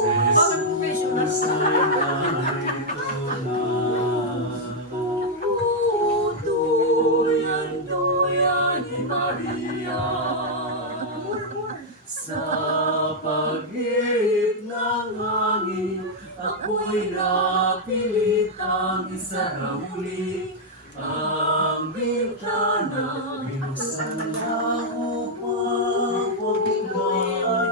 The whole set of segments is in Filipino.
Duyan ni Maria, sa pag-ihip ng hangin, ako'y napilitang isarahuli. Ang bintana, binuksan na upang pagbuhay,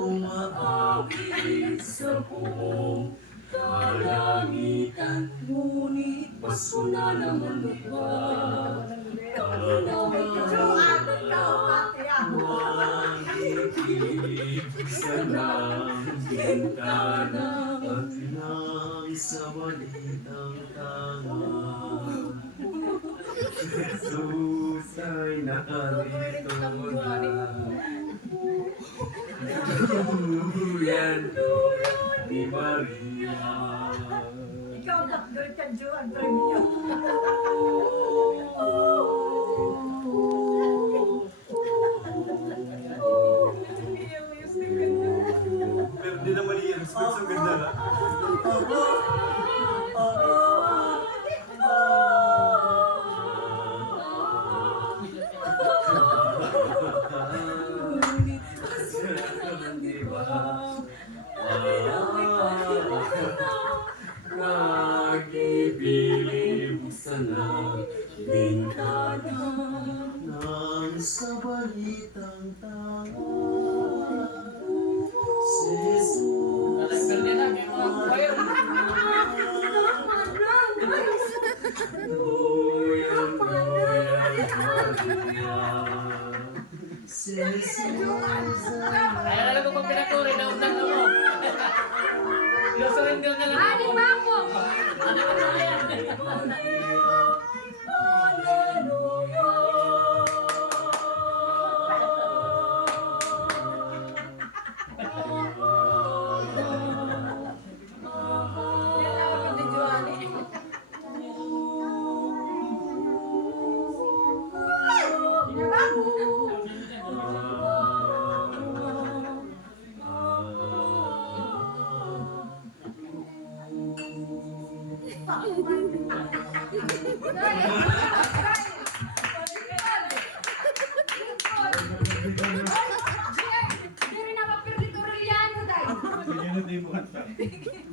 umaawit sa buong kalangitan. Ngunit baso na naman ba? Buksan ang bintana at nang sa balitang tanga, Jesus ay narito na. Duyan ni Maria. Ikaw, Dr. Kadjo, ang premium. Pero di naman i-respect sa ganda na. Nag-ibig sa bintana nang sa balitang tanga, si Jesus duyan si Jesus Kaya alam ko pag pinaturi, naunang na mo. Surrender na lang ako. Ani ba ako? Ano ba yan?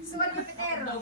Suwad yung pitero.